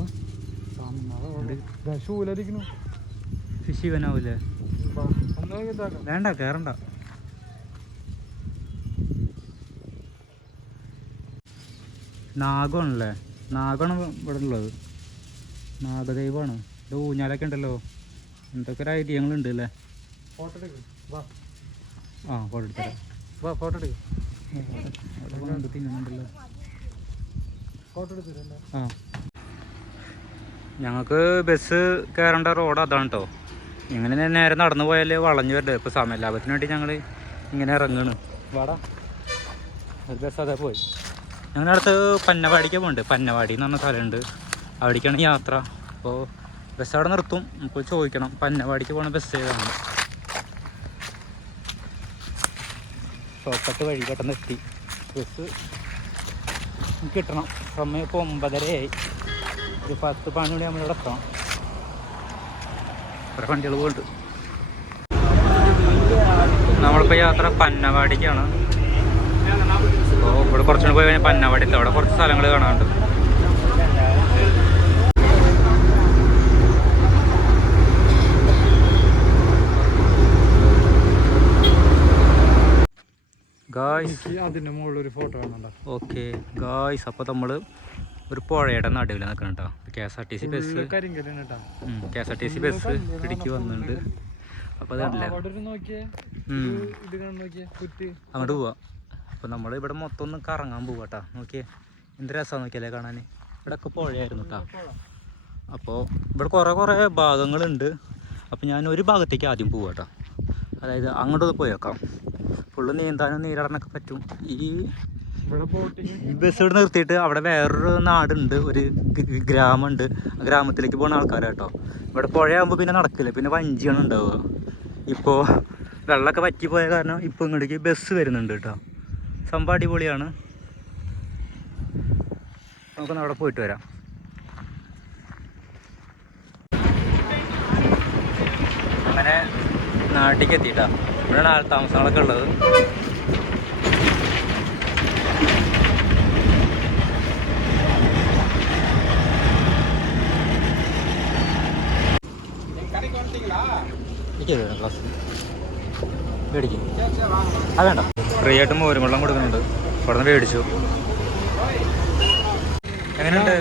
നാഗമാണല്ലേ, നാഗമാണ് ഇവിടെ ഉള്ളത്, നാഗദൈവമാണ്. ഇത് ഊഞ്ഞാലൊക്കെ ഉണ്ടല്ലോ, എന്തൊക്കെ ഒരു ഐതിഹ്യങ്ങളുണ്ട് അല്ലേ. ഫോട്ടോ എടുക്കും വാ. ആ ഫോട്ടോ എടുത്തരാം, വാ ഫോട്ടോ എടുക്കും. അവിടെ തിന്നുന്നുണ്ടല്ലോ. ഫോട്ടോ എടുത്തിട്ടുണ്ട്. ആ ഞങ്ങൾക്ക് ബസ് കയറേണ്ട റോഡ് അതാണ് കേട്ടോ. ഇങ്ങനെ നേരെ നടന്നു പോയാൽ വളഞ്ഞു വരണ്ടേ. ഇപ്പോൾ സമയ ലാഭത്തിന് വേണ്ടി ഞങ്ങൾ ഇങ്ങനെ ഇറങ്ങണ്. വാടാ, ഒരു ബസ് അതേ പോയി. ഞങ്ങളുടെ അടുത്ത് പന്നവാടിക്ക് പോകുന്നുണ്ട്. പന്നവാടി എന്ന് പറഞ്ഞ സ്ഥലമുണ്ട്, അവിടേക്കാണ് യാത്ര. അപ്പോൾ ബസ് അവിടെ നിർത്തും, നമുക്ക് ചോദിക്കണം പന്നവാടിക്ക് പോകുന്ന ബസ് ഏതാണ്. ഷോർട്ട് വഴി പെട്ടെന്ന് എത്തി. ബസ് കിട്ടണം. സമയം ഇപ്പോൾ 9:30 ഒരു 10-12 മണി നമ്മൾ ഇവിടെ എത്തണം. കുറേ വണ്ടികൾ പോകുന്നുണ്ട്. നമ്മളിപ്പോൾ യാത്ര പന്നവാടിക്കാണ്. അപ്പോൾ ഇവിടെ കുറച്ചുകൂടി പോയി കഴിഞ്ഞാൽ പന്നവാടി എത്തും. അവിടെ കുറച്ച് സ്ഥലങ്ങൾ കാണാനുണ്ട്. ഗായ്സ് അതിൻ്റെ മുകളിൽ ഒരു ഫോട്ടോ കാണണ്ട. ഓക്കെ ഗായ്സ്, അപ്പോൾ നമ്മൾ ഒരു പുഴയുടെ നടുവിൽ നിൽക്കണം കേട്ടോ. KSRTC ബസ്, KSRTC ബസ് പിടിക്ക് വന്നിട്ടുണ്ട്. അപ്പോൾ അതല്ല അങ്ങോട്ട് പോവാം. അപ്പോൾ നമ്മൾ ഇവിടെ മൊത്തം ഒന്ന് കറങ്ങാൻ പോവാം കേട്ടോ. നോക്കിയേ എന്ത് രസമാണ് നോക്കിയല്ലേ കാണാൻ. ഇവിടെയൊക്കെ പുഴയായിരുന്നു കേട്ടോ. അപ്പോൾ ഇവിടെ കുറേ ഭാഗങ്ങളുണ്ട്. അപ്പോൾ ഞാൻ ഒരു ഭാഗത്തേക്ക് ആദ്യം പോവാം കേട്ടോ. അതായത് അങ്ങോട്ടൊന്ന് പോയി വെക്കാം. ഫുള്ള് നീന്താനും നീരാടാനൊക്കെ പറ്റും. ഈ ബസ് ഇവിടെ നിർത്തിയിട്ട് അവിടെ വേറൊരു നാടുണ്ട്, ഒരു ഗ്രാമമുണ്ട്. ആ ഗ്രാമത്തിലേക്ക് പോകുന്ന ആൾക്കാരാട്ടോ. ഇവിടെ പുഴയാകുമ്പോൾ പിന്നെ നടക്കില്ല, പിന്നെ വഞ്ചിയാണ് ഉണ്ടാവുക. ഇപ്പോൾ വെള്ളമൊക്കെ വറ്റിപ്പോയ കാരണം ഇപ്പോൾ ഇങ്ങോട്ടേക്ക് ബസ് വരുന്നുണ്ട് കേട്ടോ. സംഭവം അടിപൊളിയാണ്. നമുക്കൊന്ന് അവിടെ പോയിട്ട് വരാം. അങ്ങനെ നാട്ടിലേക്ക് എത്തിയിട്ടാ. ഇവിടെയാണ് ആൾ താമസങ്ങളൊക്കെ ഉള്ളത്. ക്ലാസ് മേടിക്കും. അത് വേണ്ട, ഫ്രീ ആയിട്ട് മോരും വെള്ളം കൊടുക്കുന്നുണ്ട്. ഇവിടെ നിന്ന് മേടിച്ചു. എങ്ങനെയുണ്ട്?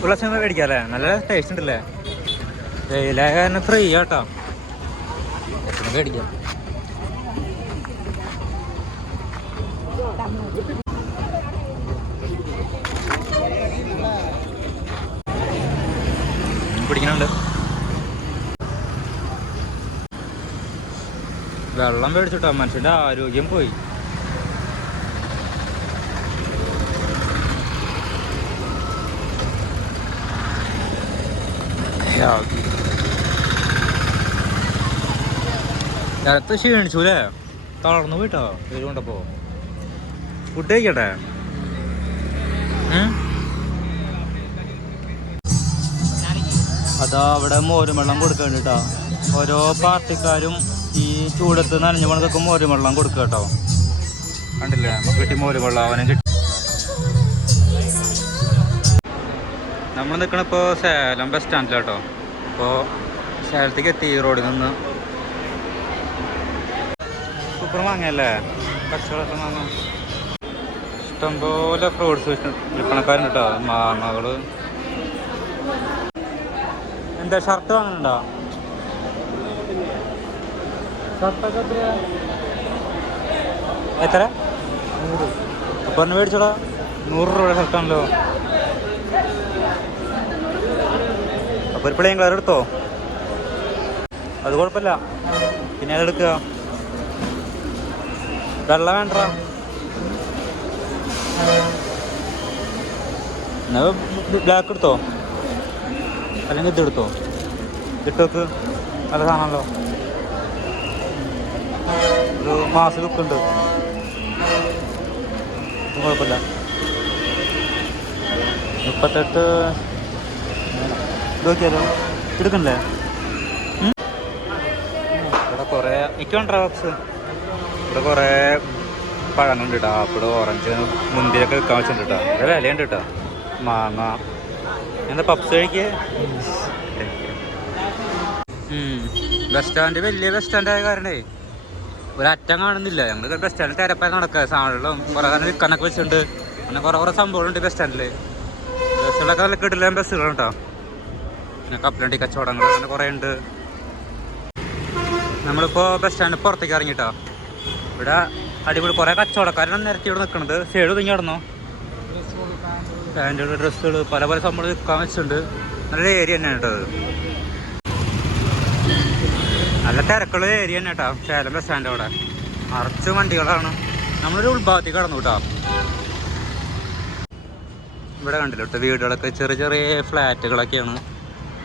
ഒരു ലക്ഷം മേടിക്കാം അല്ലേ? നല്ല ടേസ്റ്റ് ഉണ്ടല്ലേ? തേയില കാരണം ഫ്രീ ആട്ടോ. മേടിക്കാം. പിടിക്കുന്നുണ്ട്. വെള്ളം മേടിച്ചിട്ടോ, മനുഷ്യൻ്റെ ആരോഗ്യം പോയി. നേരത്തെ ക്ഷീണിച്ചൂലേ? തളർന്നു പോയിട്ടോ പേര് കൊണ്ടപ്പോ. ഫുഡ് കഴിക്കട്ടെ? അതാ അവിടെ മോരും വെള്ളം കൊടുക്കുന്നുണ്ട് കേട്ടോ. ഓരോ പാർട്ടിക്കാരും ഈ ചൂടത്ത് നനഞ്ഞു പോണതൊക്കെ മോരും വെള്ളം കൊടുക്കുക കേട്ടോ. കണ്ടില്ലേ, നമുക്ക് കിട്ടി മോരും വെള്ളം. അവനും കിട്ടി. നമ്മൾ നിൽക്കണിപ്പോൾ സേലം ബസ് സ്റ്റാൻഡിലാട്ടോ. അപ്പോൾ സേലത്തേക്ക് എത്തി റോഡിൽ നിന്ന്. സൂപ്പർ മാങ്ങയല്ലേ, കച്ചവടം മാങ്ങ. ഇഷ്ടംപോലെ ഫ്രൂട്ട്സ് വിൽപ്പനക്കാരുണ്ട് കേട്ടോ. മാങ്ങകൾ. എന്താ ഷർട്ട് വാങ്ങുന്നുണ്ടോ? ഷർട്ടൊക്കെ എത്ര? 100. അപ്പോൾ ഒന്ന് മേടിച്ചോടാ. 100 രൂപയുടെ ഷർട്ടാണല്ലോ. അപ്പോൾ ഒരു പ്ലെയിൻ കളർ എടുത്തോ, അത് കുഴപ്പമില്ല. പിന്നെ അതെടുക്കുക. വെള്ള വേണ്ട, എന്നാ ബ്ലാക്ക് എടുത്തോ, അല്ലെങ്കിൽ ഇതെടുത്തോ. ഇട്ടോക്ക് നല്ല സാധനമല്ലോ, ഒരു മാസം ലുക്കുണ്ട്. കുഴപ്പമില്ല. 38 നോക്കിയാലോ, എടുക്കണ്ടേ? ഇവിടെ കുറേ എനിക്ക് വേണ്ട ബോക്സ്. ഇവിടെ കുറേ പഴങ്ങളുണ്ട് കേട്ടോ. ആപ്പിൾ, ഓറഞ്ച്, മുന്തിരിയൊക്കെ വിൽക്കാൻ വെച്ചിട്ടുണ്ട് കേട്ടോ. ഇവിടെ വിലയുണ്ട് കേട്ടോ. മാങ്ങ. എന്താ പപ്സ് കഴിക്കുക? ബസ് സ്റ്റാൻഡ് വലിയ ബസ് സ്റ്റാൻഡായ കാരണേ ഒരറ്റം കാണുന്നില്ല. ഞങ്ങൾ ബസ് സ്റ്റാൻഡിൽ തിരപ്പായി നടക്കുക. സാധനങ്ങളും കുറേ കാലം വിൽക്കാനൊക്കെ വെച്ചിട്ടുണ്ട്. അങ്ങനെ കുറേ സംഭവങ്ങളുണ്ട് ബസ് സ്റ്റാൻഡിൽ. ബസ്സുകളൊക്കെ നല്ല കിട്ടില്ല ബസ്സുകൾ കേട്ടോ. പിന്നെ കപ്പലണ്ടി കച്ചവടങ്ങൾ അങ്ങനെ കുറേ ഉണ്ട്. നമ്മളിപ്പോൾ ബസ് സ്റ്റാൻഡ് പുറത്തേക്ക് ഇറങ്ങിയിട്ടോ. ഇവിടെ അടിപൊളി കുറേ കച്ചവടക്കാരാണ് നിരത്തി ഇവിടെ നിൽക്കുന്നത്. സൈഡ് ഒതുങ്ങി കിടന്നോ, പാൻറ്റുകൾ, ഡ്രസ്സുകൾ, പല പല സംഭവങ്ങൾ വിൽക്കാൻ വെച്ചിട്ടുണ്ട്. നല്ല ഏരിയ തന്നെയാണ് കേട്ടോ അത്. നല്ല തിരക്കുള്ള ഏരിയ തന്നെ കേട്ടോ ചേലം ബസ് സ്റ്റാൻഡ്. അവിടെ നിറച്ച് വണ്ടികളാണ്. നമ്മളൊരു ഉൾഭാഗത്തേക്ക് കടന്നു കേട്ടോ. ഇവിടെ കണ്ടില്ല കേട്ടോ വീടുകളൊക്കെ ചെറിയ ചെറിയ ഫ്ലാറ്റുകളൊക്കെയാണ്.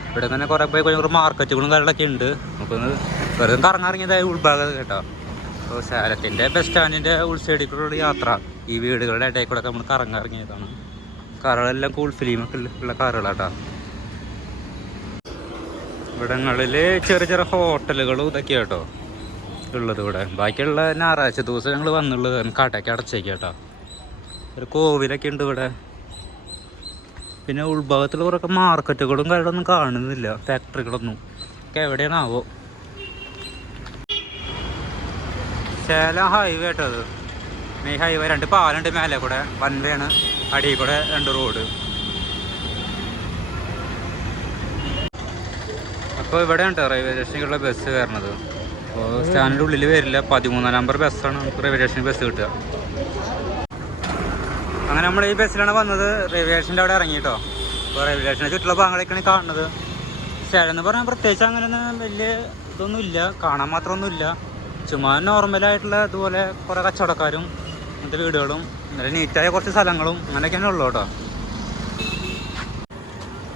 ഇവിടെ തന്നെ കുറേ പോയി കുറേ മാർക്കറ്റുകളും കാര്യങ്ങളൊക്കെ ഉണ്ട്. നമുക്കൊന്ന് വെറുതെ കറങ്ങിറങ്ങിയതായ ഉൾഭാഗം കേട്ടോ. അപ്പോൾ സേലത്തിൻ്റെ ബസ് സ്റ്റാൻഡിൻ്റെ ഉൾസൈഡിൽ യാത്ര ഈ വീടുകളുടെ ഇടയിൽ കൂടെ നമ്മൾ കറങ്ങിറങ്ങിയതാണ്. കാറുകളെല്ലാം കൂൾ ഫിലിമൊക്കെ ഉള്ള കാറുകളാട്ടോ. ഇവിടങ്ങളിൽ ചെറിയ ചെറിയ ഹോട്ടലുകളും ഇതൊക്കെ കേട്ടോ ഉള്ളത് ഇവിടെ. ബാക്കിയുള്ള ഞായറാഴ്ച ദിവസം ഞങ്ങൾ വന്നുള്ളത് കടയ്ക്ക് അടച്ചേക്കാം കേട്ടോ. ഒരു കോവിലൊക്കെ ഉണ്ട് ഇവിടെ. പിന്നെ ഉൾഭാഗത്തിൽ കുറേ മാർക്കറ്റുകളും കാര്യങ്ങളൊന്നും കാണുന്നില്ല, ഫാക്ടറികളൊന്നും. ഒക്കെ എവിടെയാണാവോ. സേലം ഹൈവേ കേട്ടോ അത്. മെയ് ഹൈവേ 2 പാലുണ്ട് മേലെ കൂടെ, വൺവേയാണ്. അടിയിൽ കൂടെ 2 റോഡ്. അപ്പോൾ ഇവിടെ ഉണ്ട് റെയിൽവേ സ്റ്റേഷനിലുള്ള ബസ് കയറണത്. അപ്പോൾ സ്റ്റാൻഡിൻ്റെ ഉള്ളിൽ വരില്ല. 13 നമ്പർ ബസ്സാണ് നമുക്ക് റെയിൽവേ സ്റ്റേഷനിൽ ബസ് കിട്ടുക. അങ്ങനെ നമ്മൾ ഈ ബസ്സിലാണ് വന്നത്. റെയിൽവേ സ്റ്റേഷൻ്റെ അവിടെ ഇറങ്ങി കേട്ടോ. അപ്പോൾ റെയിൽവേ സ്റ്റേഷൻ്റെ ചുറ്റുള്ള ഭാഗങ്ങളൊക്കെയാണ് കാണുന്നത്. സേലം എന്ന് പറഞ്ഞാൽ പ്രത്യേകിച്ച് അങ്ങനെയൊന്നും വലിയ ഇതൊന്നും ഇല്ല, കാണാൻ മാത്രമൊന്നുമില്ല. ചുമ്മാ നോർമലായിട്ടുള്ള ഇതുപോലെ കുറേ കച്ചവടക്കാരും അങ്ങനത്തെ വീടുകളും നല്ല നീറ്റായ കുറച്ച് സ്ഥലങ്ങളും അങ്ങനെയൊക്കെയാണ് ഉള്ളൂ കേട്ടോ.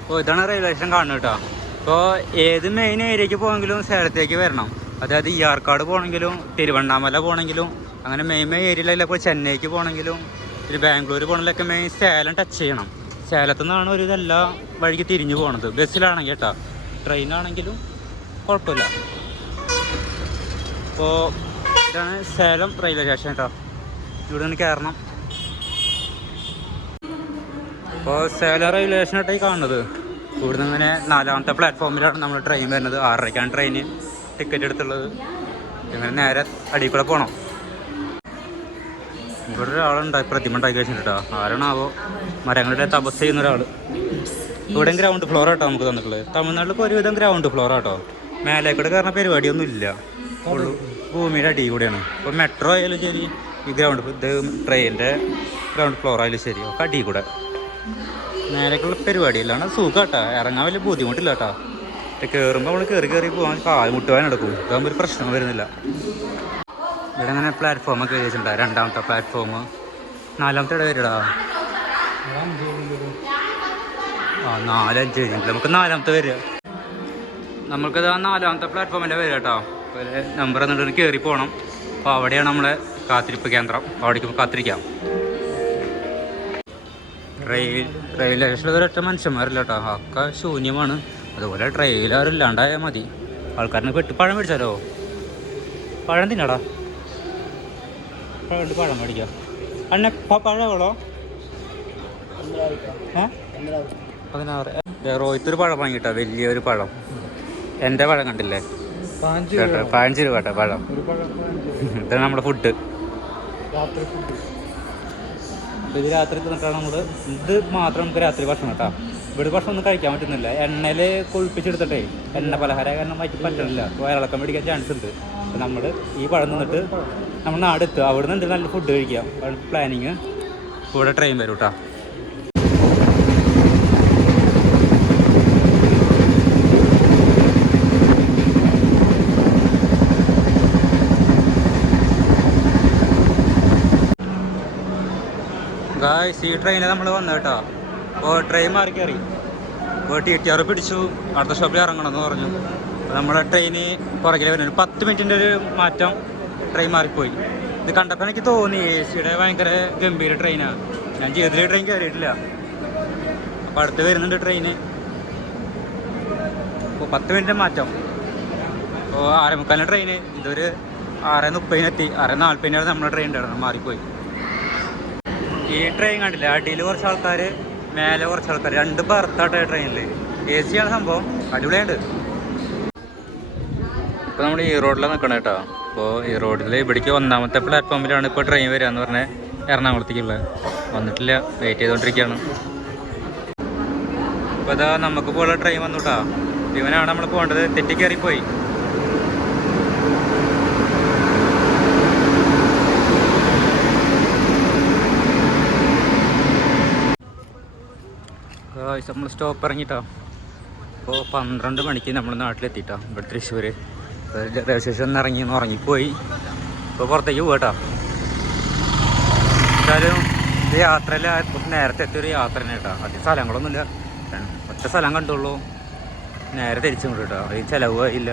അപ്പോൾ ഇതാണ് റെയിൽവേ സ്റ്റേഷൻ കാണുന്നത് കേട്ടോ. ഇപ്പോൾ ഏത് മെയിൻ ഏരിയയ്ക്ക് പോകണമെങ്കിലും സേലത്തേക്ക് വരണം. അതായത് ഇയാർക്കാട് പോകണമെങ്കിലും തിരുവണ്ണാമല പോകണമെങ്കിലും അങ്ങനെ മെയിൻ ഏരിയയിലല്ല. ഇപ്പോൾ ചെന്നൈക്ക് പോകണമെങ്കിലും ഒരു ബാംഗ്ലൂർ പോകണമെങ്കിലൊക്കെ മെയിൻ സേലം ടച്ച് ചെയ്യണം. സേലത്തു നിന്നാണ് ഒരു ഇതെല്ലാ വഴിക്ക് തിരിഞ്ഞു പോകണത്. ബസ്സിലാണെങ്കിൽ കേട്ടോ. ട്രെയിനാണെങ്കിലും കുഴപ്പമില്ല. അപ്പോൾ ഇതാണ് സേലം റെയിൽവേ സ്റ്റേഷൻ കേട്ടോ. ഇവിടെ നിന്ന് കയറണം. അപ്പോൾ സേലം റെയിൽവേ സ്റ്റേഷനായിട്ടായി കാണുന്നത്. ഇവിടുന്ന് ഇങ്ങനെ 4ാമത്തെ പ്ലാറ്റ്ഫോമിലാണ് നമ്മൾ ട്രെയിൻ വരുന്നത്. 6:30ക്കാണ് ട്രെയിന് ടിക്കറ്റ് എടുത്തുള്ളത്. ഇങ്ങനെ നേരെ അടിയിൽ കൂടെ പോകണം. ഇവിടെ ഒരാളുണ്ടായി പ്രതിമ ഉണ്ടാക്കി വെച്ചിട്ടുണ്ട് കേട്ടോ. ആരാണാവോ. മരങ്ങളുടെ തപസ് ചെയ്യുന്ന ഒരാൾ. ഇവിടെയും ഗ്രൗണ്ട് ഫ്ലോർ ആട്ടോ നമുക്ക് തന്നിട്ടുള്ളത്. തമിഴ്നാട്ടിലൊക്കെ ഒരുവിധം ഗ്രൗണ്ട് ഫ്ലോർ ആട്ടോ. മേലേക്കൂടെ കയറുന്ന പരിപാടിയൊന്നും ഇല്ല. ഉള്ളൂ ഭൂമിയുടെ അടിയിൽ കൂടെയാണ്. ഇപ്പോൾ മെട്രോ ആയാലും ശരി, ഈ ഗ്രൗണ്ട് ഇത് ട്രെയിനിൻ്റെ ഗ്രൗണ്ട് ഫ്ലോർ ആയാലും ശരി, ഒക്കെ അടിയിൽ കൂടെ നേരേക്കുള്ള പരിപാടിയിലാണ്. സുഖം കേട്ടോ. ഇറങ്ങാൻ വലിയ ബുദ്ധിമുട്ടില്ല കേട്ടോ. കയറുമ്പോൾ നമ്മൾ കയറി പോകാൻ കാൽ മുട്ടുവാൻ എടുക്കും. ഇതാകുമ്പോൾ ഒരു പ്രശ്നം വരുന്നില്ല. ഇവിടെ അങ്ങനെ പ്ലാറ്റ്ഫോമൊക്കെ വെച്ചിട്ടുണ്ട്. 2ാമത്തെ പ്ലാറ്റ്ഫോം, 4ാമത്തെ ഇവിടെ വരിടാ. 4, 5 കഴിഞ്ഞില്ല. നമുക്ക് 4ാമത്തെ വരിക. നമുക്കത് 4ാമത്തെ പ്ലാറ്റ്ഫോമിൻ്റെ വരിക കേട്ടോ. നമ്പർ എന്നിട്ട് കയറി പോകണം. അപ്പോൾ അവിടെയാണ് നമ്മളെ കാത്തിരിപ്പ് കേന്ദ്രം. അവിടേക്ക് കാത്തിരിക്കാം. റെയിൽവേ സ്റ്റേഷനിൽ ഒരൊറ്റ മനുഷ്യന്മാരില്ല കേട്ടോ. ഒക്കെ ശൂന്യമാണ്. അതുപോലെ ട്രെയിലറില്ലാണ്ടായാൽ മതി. ആൾക്കാരനെ പെട്ട് പഴം മേടിച്ചാലോ. പഴം തിന്നടാ. പഴം മേടിക്കാം. അണ്ണ പഴം എവളോ? 16. റോഹിത്തൊരു പഴം വാങ്ങിട്ടോ. വലിയൊരു പഴം. എൻ്റെ പഴം കണ്ടില്ലേ? 15 രൂപ കേട്ടോ പഴം. ഇതാണ് നമ്മുടെ ഫുഡ്. ഇത് രാത്രി തിന്നിട്ടാണ് നമ്മൾ. ഇത് മാത്രം നമുക്ക് രാത്രി ഭക്ഷണം കേട്ടോ. ഇവിടെ ഭക്ഷണം ഒന്നും കഴിക്കാൻ പറ്റുന്നില്ല. എണ്ണയിൽ കൊഴുപ്പിച്ചെടുത്തിട്ടേ എണ്ണ പലഹാരം കാരണം വായിച്ച് പറ്റണില്ല. വയറിളക്കം മേടിക്കാൻ ചാൻസ് ഉണ്ട്. അപ്പോൾ നമ്മൾ ഈ പഴം നിന്നിട്ട് നമ്മൾ നാടെത്തുക. അവിടെ നിന്ന് നല്ല ഫുഡ് കഴിക്കാം. പ്ലാനിങ്. ഇവിടെ ട്രെയിൻ വരും കേട്ടോ. ഈ ട്രെയിനിൽ നമ്മൾ വന്നു കേട്ടോ. അപ്പോൾ ട്രെയിൻ മാറി കയറി. അപ്പോൾ TTR പിടിച്ചു. അടുത്ത സ്റ്റോപ്പിൽ ഇറങ്ങണമെന്ന് പറഞ്ഞു. അപ്പോൾ നമ്മുടെ ട്രെയിന് പുറകിൽ വരുന്നുണ്ട്. 10 മിനിറ്റിൻ്റെ ഒരു മാറ്റം ട്രെയിൻ മാറിപ്പോയി. ഇത് കണ്ടപ്പോൾ എനിക്ക് തോന്നി AC-യുടെ ഭയങ്കര ഗംഭീര ട്രെയിനാണ്. ഞാൻ ജീവിതത്തിൽ ട്രെയിൻ കയറിയിട്ടില്ല. അപ്പോൾ അടുത്ത് വരുന്നുണ്ട് ട്രെയിന്. അപ്പോൾ 10 മിനിറ്റ് മാറ്റം. അപ്പോൾ 6:45 ട്രെയിന്. ഇതൊരു 6:30 6:40 നമ്മുടെ ട്രെയിൻ ഉണ്ടായിരുന്നു. മാറിപ്പോയി. ഈ ട്രെയിൻ കണ്ടില്ല, അടിയിൽ കുറച്ച് ആൾക്കാർ, മേലെ കുറച്ച് ആൾക്കാർ. 2 ബർത്താട്ടോ ട്രെയിനിൽ. AC ആണ് സംഭവം. അടിപൊളിയുണ്ട്. ഇപ്പോൾ നമ്മൾ ഈ റോഡിലാണ് നിൽക്കണം കേട്ടോ. അപ്പോൾ ഈ റോഡിൽ ഇവിടേക്ക് 1ാമത്തെ പ്ലാറ്റ്ഫോമിലാണ് ഇപ്പോൾ ട്രെയിൻ വരിക എന്ന് പറഞ്ഞാൽ എറണാകുളത്തേക്കുള്ള. വന്നിട്ടില്ല, വെയിറ്റ് ചെയ്തുകൊണ്ടിരിക്കുകയാണ്. അപ്പോൾ അതാ നമുക്ക് പോലുള്ള ട്രെയിൻ വന്നു കേട്ടോ. ഇവനാണ് നമ്മൾ പോകേണ്ടത്, തെറ്റിക്കയറിപ്പോയി. നമ്മൾ സ്റ്റോപ്പ് ഇറങ്ങിട്ടോ. അപ്പോൾ 12 മണിക്ക് നമ്മൾ നാട്ടിലെത്തിയിട്ടോ, ഇവിടെ തൃശ്ശൂർ. റെയിൽവേ സ്റ്റേഷനിൽ ഇറങ്ങി ഉറങ്ങിപ്പോയി. ഇപ്പോൾ പുറത്തേക്ക് പോകട്ടോ. എന്തായാലും ഇത് യാത്രയിൽ നേരത്തെ എത്തിയൊരു യാത്ര തന്നെ കേട്ടോ. അധികം സ്ഥലങ്ങളൊന്നുമില്ല, ഒറ്റ സ്ഥലം കണ്ടുള്ളൂ. നേരെ തിരിച്ചും കൂടി കേട്ടോ. അതിൽ ചിലവ് ഇല്ല.